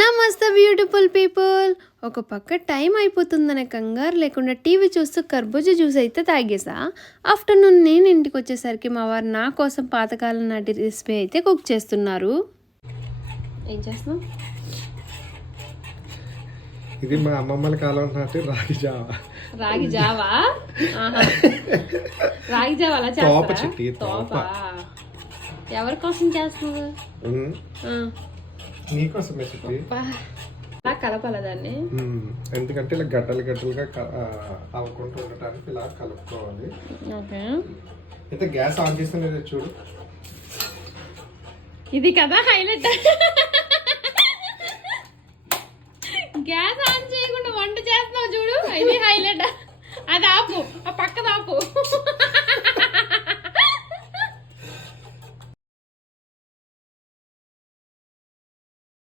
నమస్తే beautiful people. ఒక పక్క టైం అయిపోతుందనే కంగారు లేకుండా టీవీ చూస్తూ కర్బూజా జ్యూస్ అయితే తాగేసా. ఆఫ్టర్నూన్ నేను ఇంటికి వచ్చేసరికి మా వారు నా కోసం పాతకాలం నాటి రెసిపీ అయితే కుక్ చేస్తున్నారు. ఏం చేస్తున్నావు? ఇది మా అమ్మమ్మల కాలం నాటి రాగి జావా. రాగి జావా? రాగి జావా అలా చేస్తావా? ఎవరి కోసం చేస్తున్నావు? నీకోసం రెసిపీ. ఇలా కలపాల దాన్ని, ఎందుకంటే ఇలా గడ్డలు గడ్డలుగా అవ్వకుండా ఉండటానికి ఇలా కలుపుకోవాలి. అయితే గ్యాస్ ఆన్ చేసిన చూడు, ఇది కదా హైలైట్.